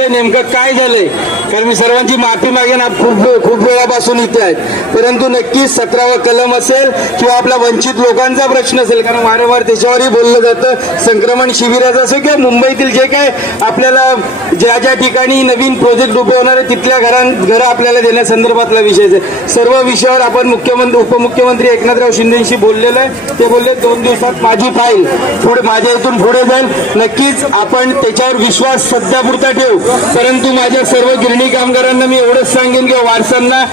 नेमकं काय झालंय? कारण मी सर्वांची माफी मागेन. खूप खूप वेळापासून इथे आहेत. परंतु नक्कीच सतरावा कलम असेल किंवा आपला वंचित लोकांचा प्रश्न असेल कारण वारंवार त्याच्यावरही बोललं जातं. संक्रमण शिबिराचं असो किंवा मुंबईतील जे काय आपल्याला ज्या ज्या ठिकाणी नवीन प्रोजेक्ट उभे होणार आहे तिथल्या घरां घरं आपल्याला देण्यासंदर्भातला विषय आहे सर्व विषयावर आपण मुख्यमंत्री उपमुख्यमंत्री एकनाथराव शिंदेशी बोललेलं आहे. ते बोलले दोन दिवसात माझी फाईल पुढे माझ्या इथून पुढे जाईल. नक्कीच आपण त्याच्यावर विश्वास सध्यापुरता ठेवू. परंतु माझ्या सर्व गिरणी कामगारांना मी एवढंच सांगेन की वारसांना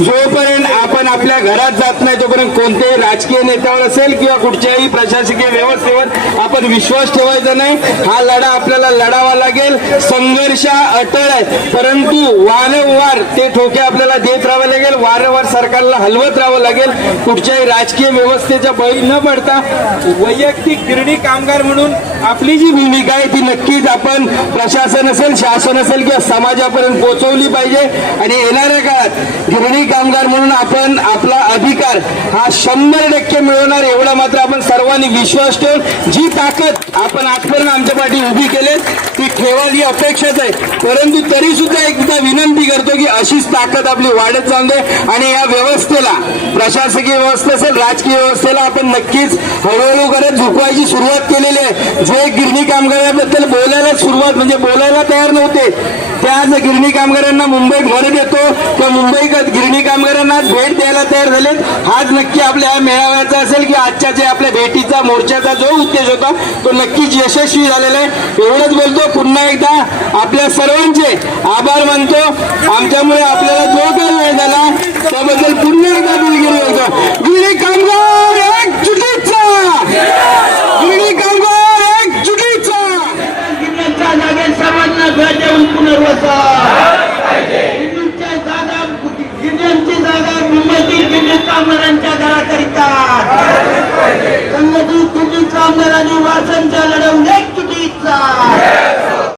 जोपर्यंत आपण आपल्या घरात जात नाही तोपर्यंत कोणत्याही राजकीय नेत्यावर असेल किंवा कुठच्याही प्रशासकीय व्यवस्थेवर आपण विश्वास ठेवायचा नाही. हा लढा आपल्याला लढावा लागेल. संघर्ष अटळ आहे. परंतु वारंवार ते ठोके आपल्याला देत राहावे लागेल. वारंवार सरकारला हलवत राहावं लागेल. कुठच्याही राजकीय व्यवस्थेच्या बळी न पडता वैयक्तिक गिरणी कामगार म्हणून आपली जी भूमिका आहे ती नक्कीच आपण प्रशासन असेल शासन असेल किंवा समाजापर्यंत पोहोचवली पाहिजे. आणि येणाऱ्या काळात गिरणी कामगार म्हणून आपण आपला अधिकार हा शंभर टक्के मिळवणार एवढा मात्र आपण सर्वांनी विश्वास ठेवून जी ताकद आपण आजपर्यंत आमच्या पाठी उभी केली ती ठेवाल अपेक्षाच आहे. परंतु तरी सुद्धा एकदा विनंती करतो की अशीच ताकद आपली वाढत जाऊ दे. आणि या व्यवस्थेला प्रशासकीय व्यवस्था असेल राजकीय व्यवस्थेला आपण नक्कीच हळूहळू करत झुकवायची सुरुवात केलेली आहे. जे गिरणी कामगाराबद्दल बोलायला सुरुवात म्हणजे बोलायला तयार नव्हते त्या गिरणी कामगारांना मुंबईत भर देतो. त्या मुंबई गिरणी कामगारांना भेट द्यायला तयार झालेत. हाच नक्की आपल्या मेळाव्याचा असेल की आजच्या जे आपल्या भेटीचा मोर्चाचा जो उद्देश होता तो नक्कीच यशस्वी झालेला आहे. एवढंच बोलतो पुन्हा एकदा आपल्या सर्वांचे आभार मानतो. आमच्यामुळे आपल्याला जो काही वेळ आमदारांनी गिरणी कामगारांनी किती इच्छा